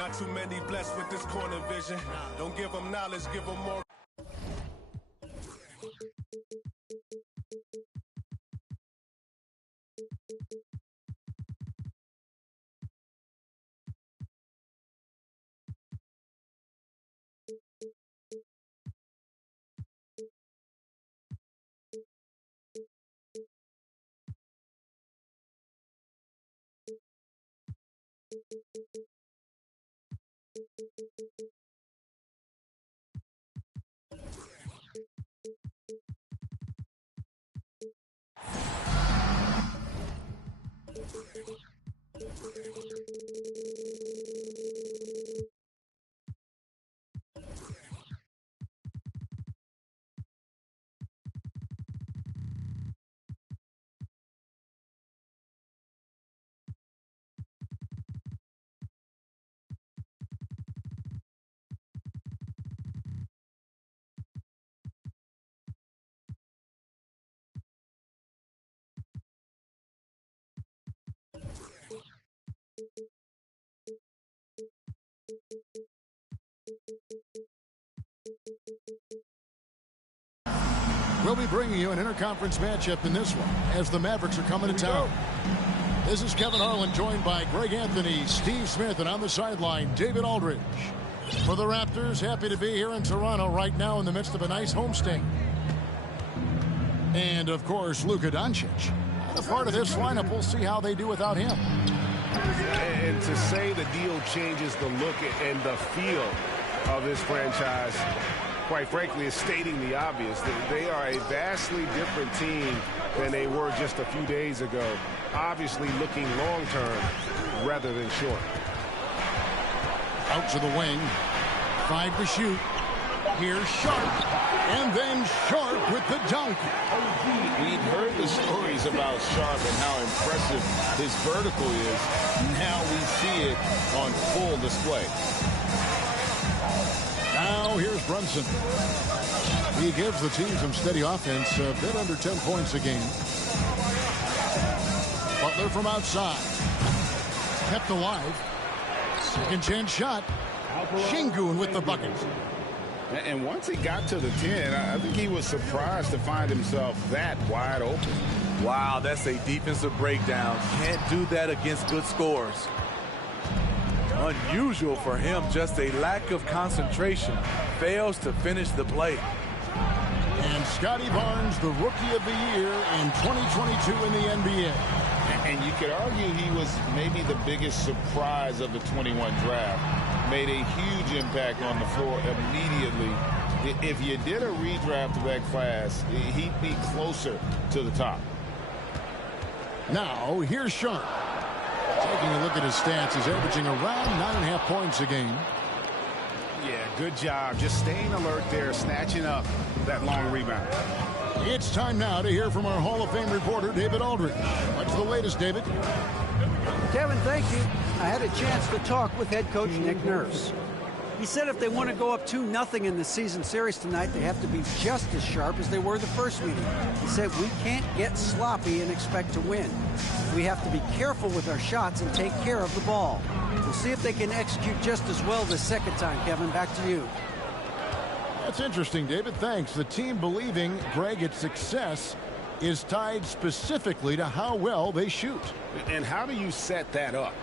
Not too many blessed with this corner vision. Don't give them knowledge, give them more. We'll be bringing you an interconference matchup in this one as the Mavericks are coming to town. This is Kevin Harlan joined by Greg Anthony, Steve Smith, and on the sideline, David Aldridge. For the Raptors, happy to be here in Toronto right now in the midst of a nice homestand. And, of course, Luka Doncic. A part of this lineup, we'll see how they do without him. And to say the deal changes the look and the feel of this franchise, quite frankly, is stating the obvious. They are a vastly different team than they were just a few days ago. Obviously looking long-term rather than short. Out to the wing. 5 to shoot. Here's Sharp. And then Sharp with the dunk. We've heard the stories about Sharp and how impressive his vertical is. Now we see it on full display. Now here's Brunson. He gives the team some steady offense, a bit under 10 points a game. Butler from outside. Kept alive. Second chance shot. Şengün with the bucket. And once he got to the 10, I think he was surprised to find himself that wide open. Wow, that's a defensive breakdown. Can't do that against good scores. Unusual for him, just a lack of concentration. Fails to finish the play. And Scotty Barnes, the Rookie of the Year in 2022 in the NBA. And you could argue he was maybe the biggest surprise of the 21 draft. Made a huge impact on the floor immediately. If you did a redraft of that class, he'd be closer to the top. Now, here's Sharp. Taking a look at his stats, he's averaging around 9.5 points a game. Yeah, good job. Just staying alert there, snatching up that long rebound. It's time now to hear from our Hall of Fame reporter, David Aldridge. What's the latest, David? Kevin, thank you. I had a chance to talk with head coach Nick Nurse. He said if they want to go up 2-0 in the season series tonight, they have to be just as sharp as they were the first meeting. He said we can't get sloppy and expect to win. We have to be careful with our shots and take care of the ball. We'll see if they can execute just as well the second time. Kevin, back to you. That's interesting, David. Thanks. The team believing, Greg, its success is tied specifically to how well they shoot. And how do you set that up?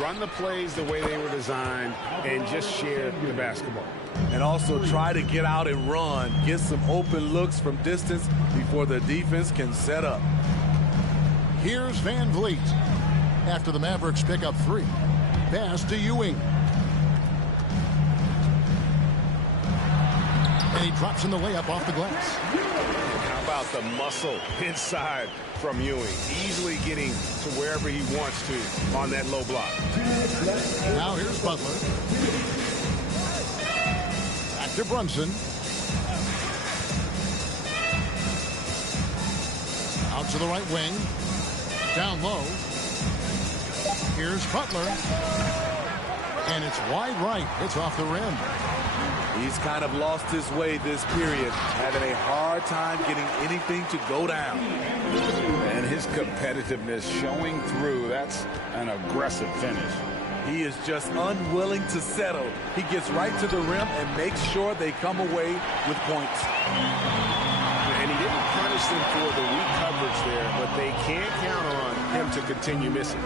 Run the plays the way they were designed and just share the basketball. And also try to get out and run. Get some open looks from distance before the defense can set up. Here's Van Vliet. After the Mavericks pick up 3. Pass to Ewing. And he drops in the layup off the glass. How about the muscle inside from Ewing? Easily getting to wherever he wants to on that low block. Now here's Butler. Back to Brunson. Out to the right wing. Down low. Here's Butler. And it's wide right. It's off the rim. He's kind of lost his way this period, having a hard time getting anything to go down. And his competitiveness showing through. That's an aggressive finish. He is just unwilling to settle. He gets right to the rim and makes sure they come away with points. And he didn't punish them for the weak coverage there, but they can't count on him to continue missing.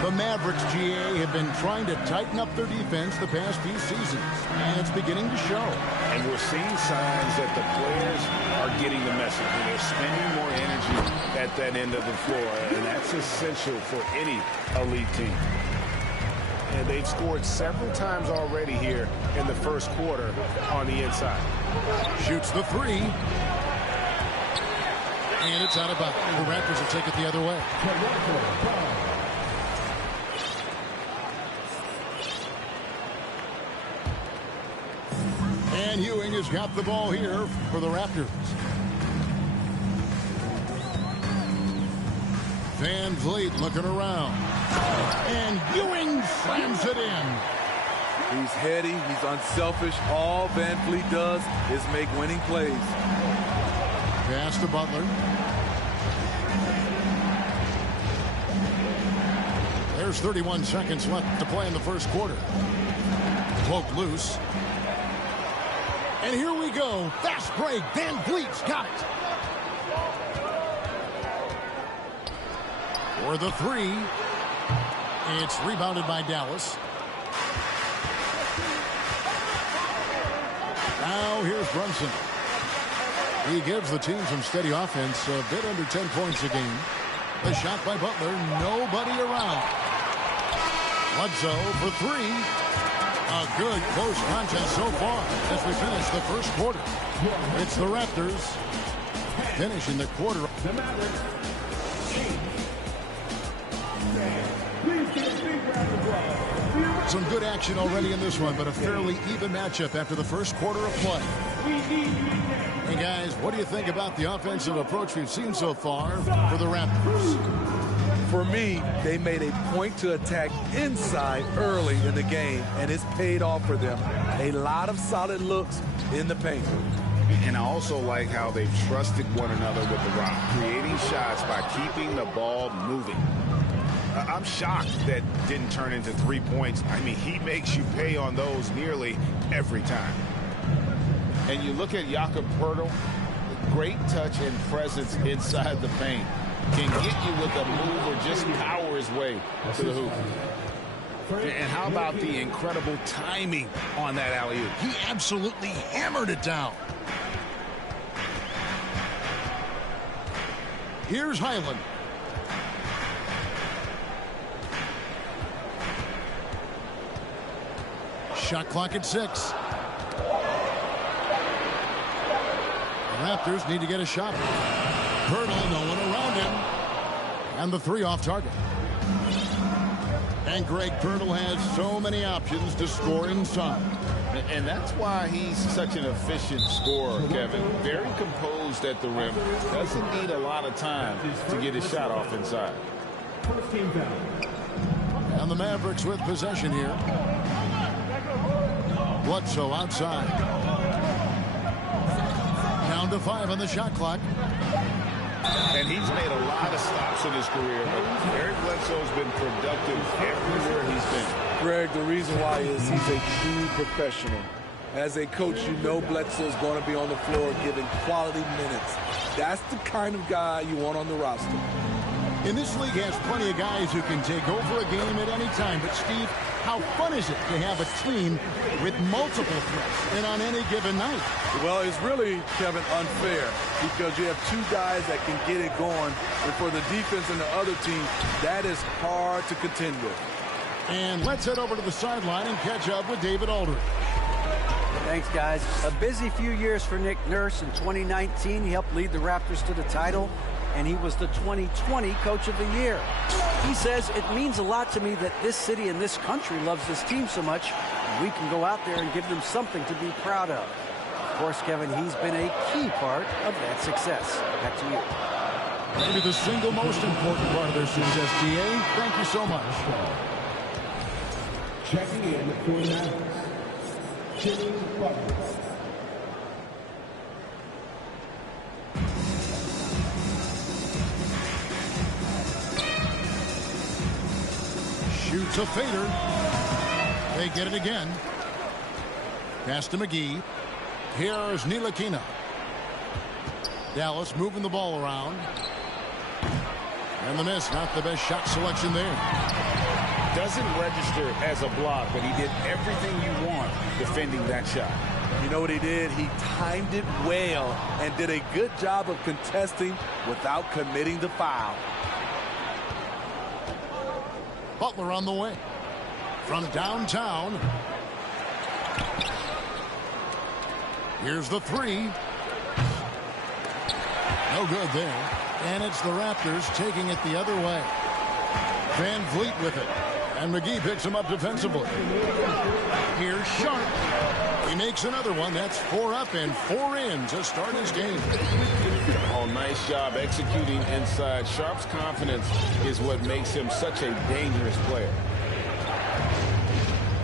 The Mavericks, GA, have been trying to tighten up their defense the past few seasons, and it's beginning to show. And we're seeing signs that the players are getting the message. And they're spending more energy at that end of the floor, and that's essential for any elite team. And they've scored several times already here in the first quarter on the inside. Shoots the three. And it's out of bounds. The Raptors will take it the other way. And Ewing has got the ball here for the Raptors. Van Vliet looking around. And Ewing slams it in. He's heady. He's unselfish. All Van Vliet does is make winning plays. Pass to Butler. There's 31 seconds left to play in the first quarter. Poked loose. And here we go. Fast break. Van Vliet's got it. For the three. It's rebounded by Dallas. Now here's Brunson. He gives the team some steady offense, a bit under 10 points a game. The shot by Butler, nobody around. Bledsoe for three. A good close contest so far as we finish the first quarter. It's the Raptors finishing the quarter. Some good action already in this one, but a fairly even matchup after the first quarter of play. Hey guys, what do you think about the offensive approach we've seen so far for the Raptors? For me, they made a point to attack inside early in the game, and it's paid off for them. A lot of solid looks in the paint. And I also like how they've trusted one another with the rock, creating shots by keeping the ball moving. I'm shocked that didn't turn into 3 points. I mean, he makes you pay on those nearly every time. And you look at Jakob Poeltl, great touch and presence inside the paint. Can get you with a move or just power his way to the hoop. And how about the incredible timing on that alley-oop? He absolutely hammered it down. Here's Highland. Shot clock at 6. The Raptors need to get a shot. Poeltl, no one around him. And the three off target. And Greg Poeltl has so many options to score inside. And that's why he's such an efficient scorer, Kevin. Very composed at the rim. Doesn't need a lot of time to get his shot off inside. And the Mavericks with possession here. Bledsoe outside. Down to 5 on the shot clock. And he's made a lot of stops in his career, but Eric Bledsoe's been productive everywhere he's been. Greg, the reason why is he's a true professional. As a coach, you know Bledsoe's going to be on the floor giving quality minutes. That's the kind of guy you want on the roster. And this league has plenty of guys who can take over a game at any time. But, Steve, how fun is it to have a team with multiple threats and on any given night? Well, it's really, Kevin, unfair because you have two guys that can get it going. And for the defense and the other team, that is hard to contend with. And let's head over to the sideline and catch up with David Aldridge. Thanks, guys. A busy few years for Nick Nurse. In 2019, he helped lead the Raptors to the title, and he was the 2020 Coach of the Year. He says, it means a lot to me that this city and this country loves this team so much, and we can go out there and give them something to be proud of. Of course, Kevin, he's been a key part of that success. Back to you. Maybe the single most important part of their success, DA. Thank you so much. Checking in for the Mavericks, Jimmy Butler. Shoots It's a fader. They get it again. Pass to McGee. Here's Ntilikina. Dallas moving the ball around. And the miss, not the best shot selection there. Doesn't register as a block, but he did everything you want defending that shot. You know what he did? He timed it well and did a good job of contesting without committing the foul. Butler on the way. From downtown. Here's the three. No good there. And it's the Raptors taking it the other way. Van Vliet with it. And McGee picks him up defensively. Here's Sharp. He makes another one. That's 4 up and 4 in to start his game. Oh, nice job executing inside. Sharp's confidence is what makes him such a dangerous player.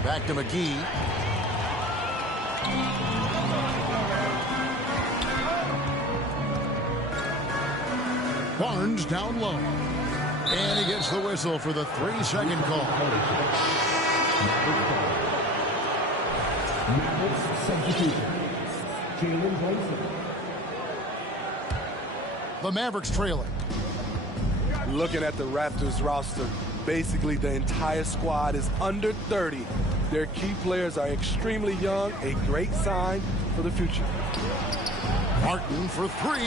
Back to McGee. Barnes down low. And he gets the whistle for the 3-second call. The Mavericks trailing. Looking at the Raptors roster, basically the entire squad is under 30. Their key players are extremely young, a great sign for the future. Martin for 3.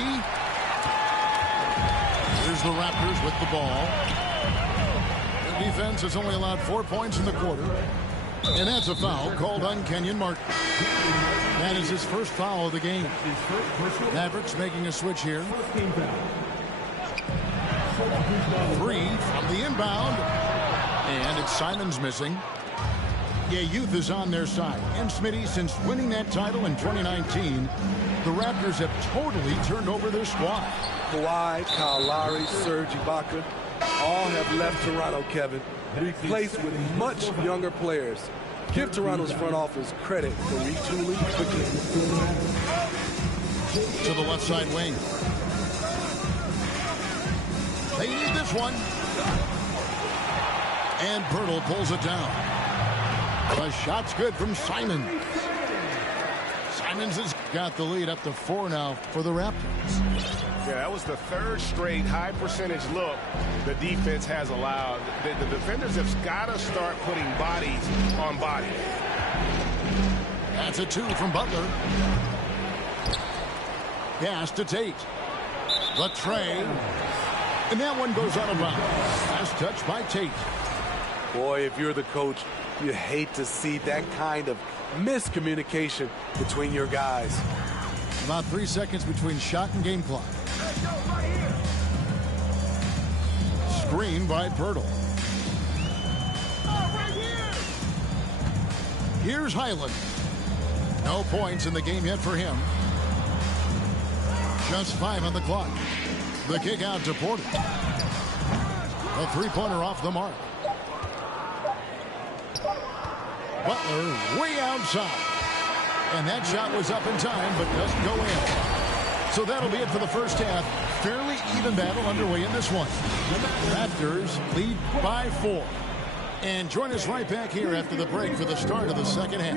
Here's the Raptors with the ball. The defense has only allowed 4 points in the quarter. And that's a foul called on Kenyon Martin. That is his first foul of the game. Mavericks making a switch here. 3 from the inbound. And it's Simons missing. Yeah, youth is on their side. And Smitty, since winning that title in 2019, the Raptors have totally turned over their squad. Kawhi, Kyle Lowry, Serge Ibaka, all have left Toronto, Kevin, replaced with much younger players. Give Toronto's front office credit for retooling quickly. To the left side wing. They need this one. And Pirtle pulls it down. The shot's good from Simons. Simons has got the lead up to 4 now for the Raptors. Yeah, that was the 3rd straight high percentage look the defense has allowed. The defenders have got to start putting bodies on bodies. That's a 2 from Butler. Pass to Tate. The tray. And that one goes out of bounds. Last touch by Tate. Boy, if you're the coach, you hate to see that kind of miscommunication between your guys. About 3 seconds between shot and game clock. Screen by Pirtle. Here's Highland. No points in the game yet for him. Just 5 on the clock. The kick out to Porter. A 3-pointer off the mark. Butler way outside. And that shot was up in time, but doesn't go in. So that'll be it for the first half. Fairly even battle underway in this one. Raptors lead by 4. And join us right back here after the break for the start of the second half.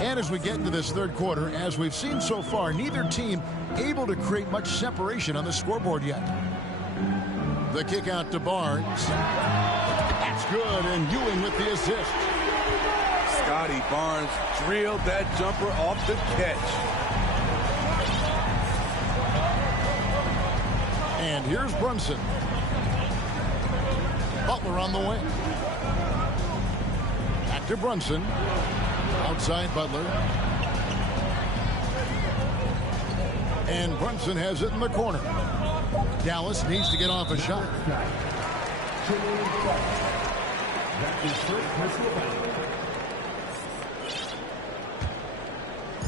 And as we get into this third quarter, as we've seen so far, neither team able to create much separation on the scoreboard yet. The kick out to Barnes. That's good, and Ewing with the assist. Scotty Barnes drilled that jumper off the catch. And here's Brunson. Butler on the wing. Back to Brunson. Outside Butler. And Brunson has it in the corner. Dallas needs to get off a shot.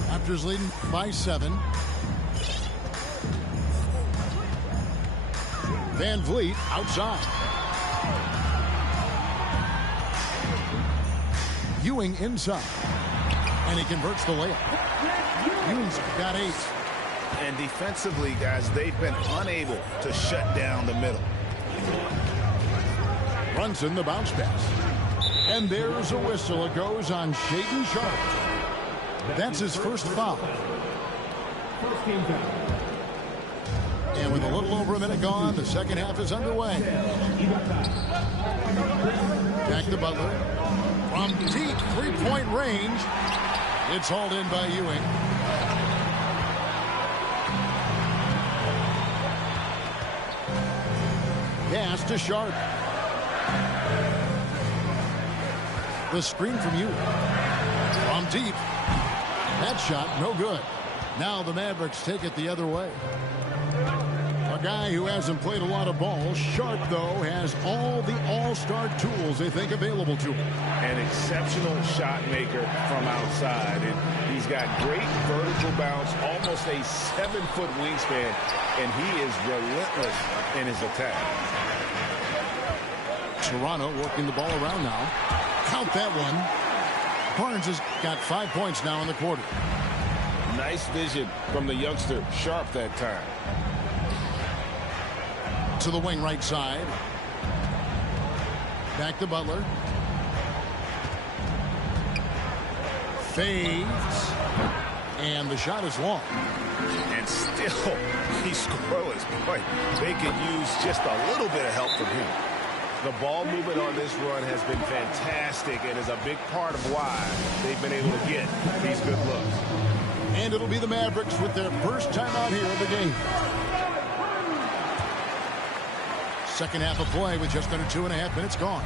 Raptors leading by 7. Van Vliet outside. Ewing inside. And he converts the layup. Ewing's got 8. And defensively, guys, they've been unable to shut down the middle. Brunson, the bounce pass. And there's a whistle. It goes on Shaedon Sharpe. That's his first foul. First team foul. And with a little over a minute gone, the second half is underway. Back to Butler. From deep three-point range. It's hauled in by Ewing. Pass to Sharpe. The screen from Ewing. From deep. That shot, no good. Now the Mavericks take it the other way. A guy who hasn't played a lot of ball. Sharpe, though, has all the all-star tools they think available to him. An exceptional shot maker from outside. And he's got great vertical bounce, almost a 7-foot wingspan, and he is relentless in his attack. Toronto working the ball around now. Count that one. Barnes has got 5 points now in the quarter. Nice vision from the youngster Sharpe that time. To the wing right side. Back to Butler. Fades. And the shot is long. And still, he's scoreless. Boy, they could use just a little bit of help from him. The ball movement on this run has been fantastic and is a big part of why they've been able to get these good looks. And it'll be the Mavericks with their first time out here of the game. Second half of play with just under 2.5 minutes gone.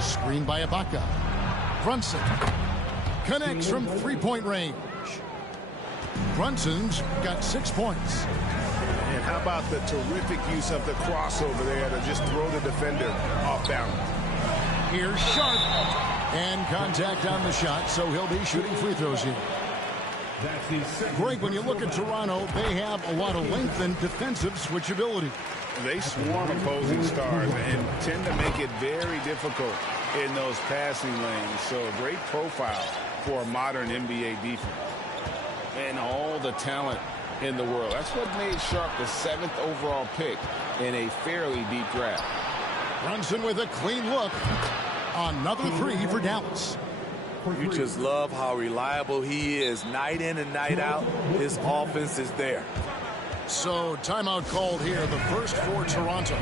Screen by Ibaka. Brunson connects from three-point range. Brunson's got 6 points. And how about the terrific use of the crossover there to just throw the defender off balance. Here's Sharpe. And contact on the shot, so he'll be shooting free throws here. Greg, when you look at Toronto, they have a lot of length and defensive switchability. They swarm opposing stars and tend to make it very difficult in those passing lanes. So a great profile for a modern NBA defense. And all the talent in the world. That's what made Sharpe the 7th overall pick in a fairly deep draft. Brunson with a clean look. Another three for Dallas. You just love how reliable he is night in and night out. His offense is there. So timeout called here, the first for Toronto.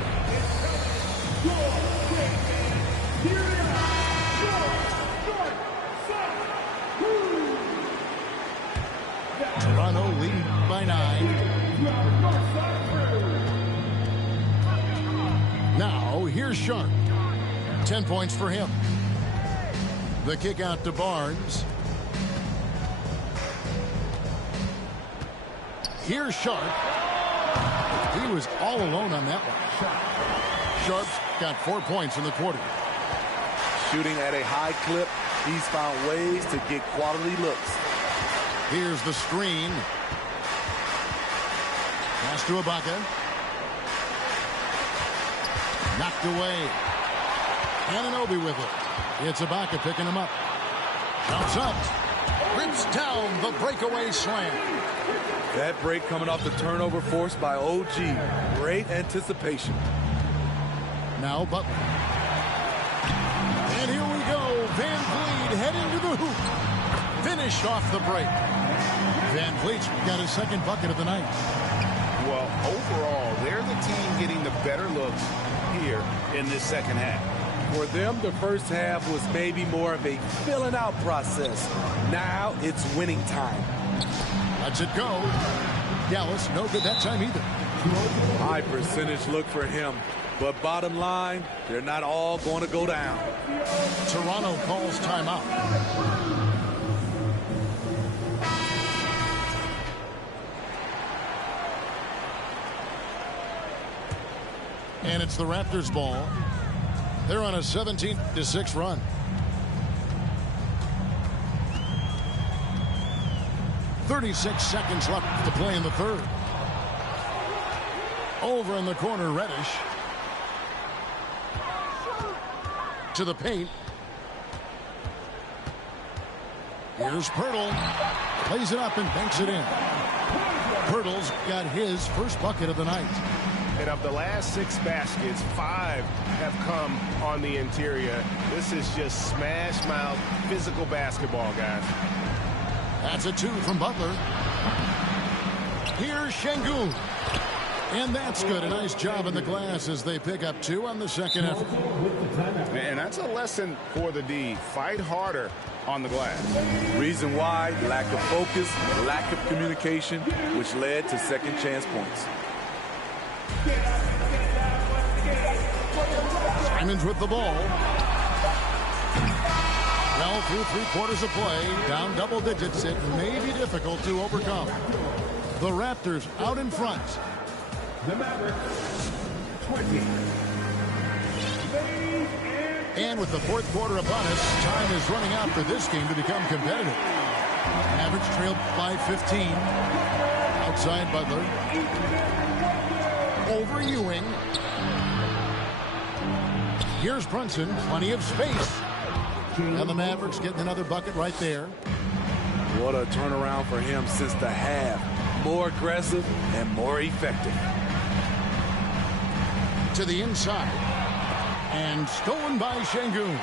Toronto leading by 9. Now here's Sharpe. 10 points for him. The kick out to Barnes. Here's Sharpe. He was all alone on that one. Sharpe's got 4 points in the quarter. Shooting at a high clip, he's found ways to get quality looks. Here's the screen. Pass to Ibaka. Knocked away. Anunoby with it. It's Ibaka picking him up. Bounce up. Rips down the breakaway slam. That break coming off the turnover forced by OG. Great anticipation. Now Butler. And here we go. Van Vliet heading to the hoop. Finished off the break. Van Vliet's got his second bucket of the night. Well, overall, they're the team getting the better looks here in this second half. For them, the first half was maybe more of a filling out process. Now it's winning time. Lets it go. Dallas, no good that time either. High percentage look for him. But bottom line, they're not all going to go down. Toronto calls timeout. And it's the Raptors' ball. They're on a 17-6 run. .36 seconds left to play in the third. Over in the corner, Reddish. To the paint. Here's Pirtle. Plays it up and banks it in. Pirtle's got his first bucket of the night. And of the last 6 baskets, 5 have come on the interior. This is just smash mouth physical basketball, guys. That's a 2 from Butler. Here's Şengün. And that's good. A nice job in the glass as they pick up 2 on the second effort. And that's a lesson for the D. Fight harder on the glass. Reason why: lack of focus, lack of communication, which led to second chance points. Simons with the ball. Well, through 3 quarters of play, down double digits, it may be difficult to overcome. The Raptors out in front. The Mavericks, 20. And with the 4th quarter upon us, time is running out for this game to become competitive. Mavericks trailed by 15. Outside Butler. Over Ewing. Here's Brunson. Plenty of space. And the Mavericks getting another bucket right there. What a turnaround for him since the half. More aggressive and more effective. To the inside. And stolen by Şengün.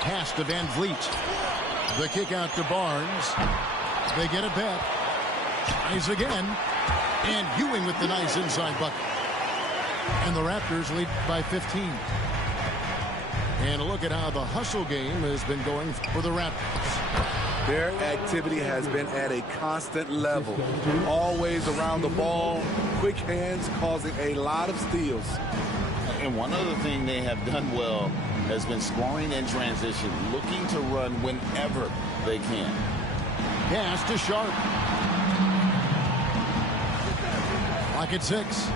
Pass to Van Vliet. The kick out to Barnes. They get it back. Tries again. And Ewing with the nice inside bucket. And the Raptors lead by 15. And a look at how the hustle game has been going for the Raptors. Their activity has been at a constant level. Always around the ball. Quick hands causing a lot of steals. And one other thing they have done well has been scoring in transition, looking to run whenever they can. Pass to Sharp. Clock at 6.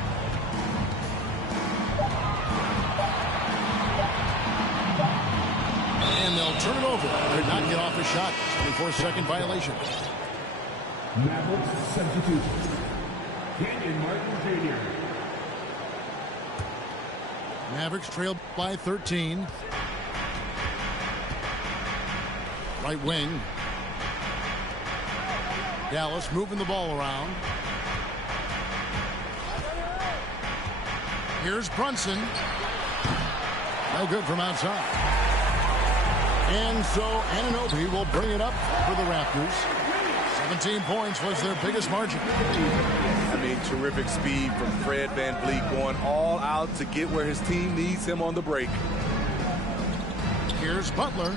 And they'll turn it over. They're not get off a shot. 24-second violation. Mavericks substitution. Kenyon Martin Jr. Mavericks trailed by 13. Right wing. Dallas moving the ball around. Here's Brunson. No good from outside. And so Anunoby will bring it up for the Raptors. 17 points was their biggest margin. I mean, terrific speed from Fred Van Vliet, going all out to get where his team needs him on the break. Here's Butler.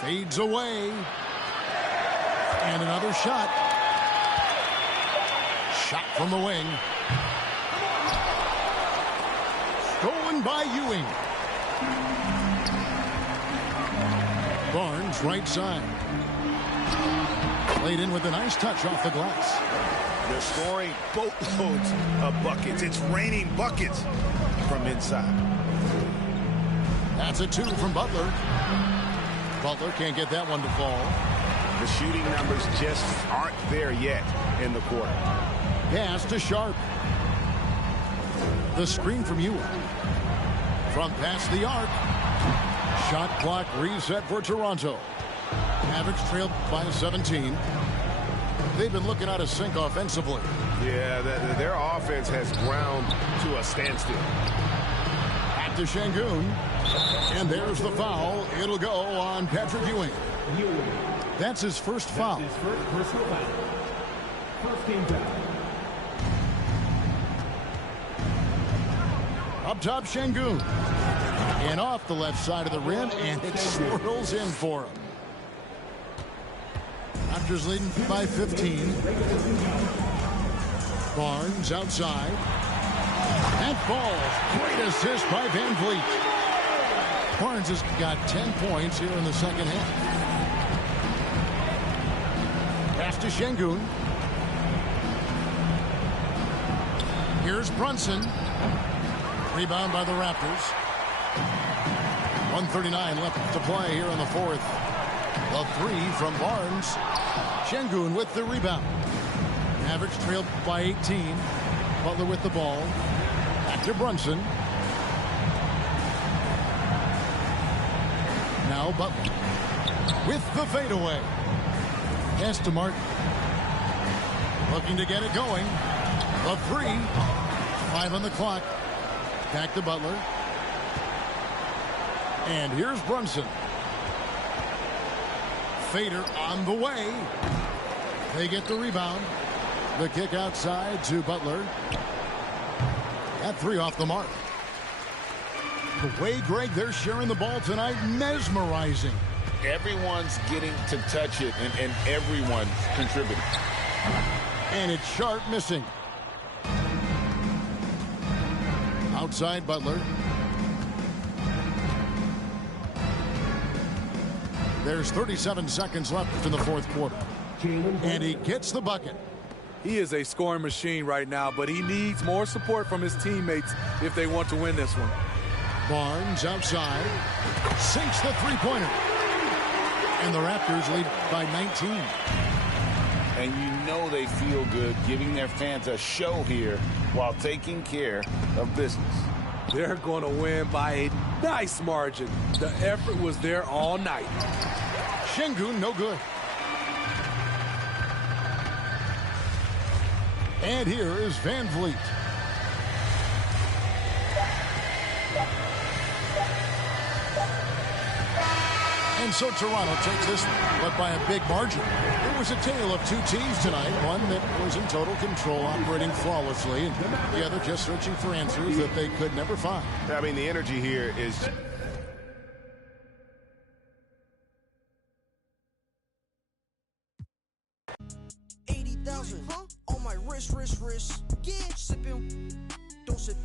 Fades away. And another shot. Shot from the wing. Stolen by Ewing. Barnes right side. Played in with a nice touch off the glass. They're scoring boatloads of buckets. It's raining buckets from inside. That's a 2 from Butler. Butler can't get that one to fall. The shooting numbers just aren't there yet in the quarter. Pass to Sharp. The screen from Ewing. From past the arc. Shot clock reset for Toronto. Mavericks trailed by 17. They've been looking out of sync offensively. Yeah, their offense has ground to a standstill. Back to Şengün. And there's the foul. It'll go on Patrick Ewing. That's his first foul. His first personal foul. First game foul. Up top, Şengün. And off the left side of the rim, and it swirls in for him. Raptors leading by 15. Barnes outside. That ball. Great assist by Van Vliet. Barnes has got 10 points here in the second half. Pass to Şengün. Here's Brunson. Rebound by the Raptors. 1:39 left to play here in the 4th. The 3 from Barnes. Şengün with the rebound. Mavericks trailed by 18. Butler with the ball. Back to Brunson. Now Butler with the fadeaway. Pass to Martin. Looking to get it going. The three. 5 on the clock. Back to Butler. And here's Brunson. Fader on the way. They get the rebound. The kick outside to Butler. That 3 off the mark. The way, Greg, they're sharing the ball tonight, mesmerizing. Everyone's getting to touch it, and everyone's contributing. And it's Sharp missing. Outside Butler. There's 37 seconds left in the fourth quarter. And he gets the bucket. He is a scoring machine right now, but he needs more support from his teammates if they want to win this one. Barnes outside. Sinks the three-pointer. And the Raptors lead by 19. And you know they feel good giving their fans a show here while taking care of business. They're going to win by a nice margin. The effort was there all night. Şengün, no good. And here is Van Vliet. And so Toronto takes this one, but by a big margin. It was a tale of two teams tonight, one that was in total control, operating flawlessly, and the other just searching for answers that they could never find. I mean, the energy here is... $80,000 on my wrist. Get sipping, don't sip.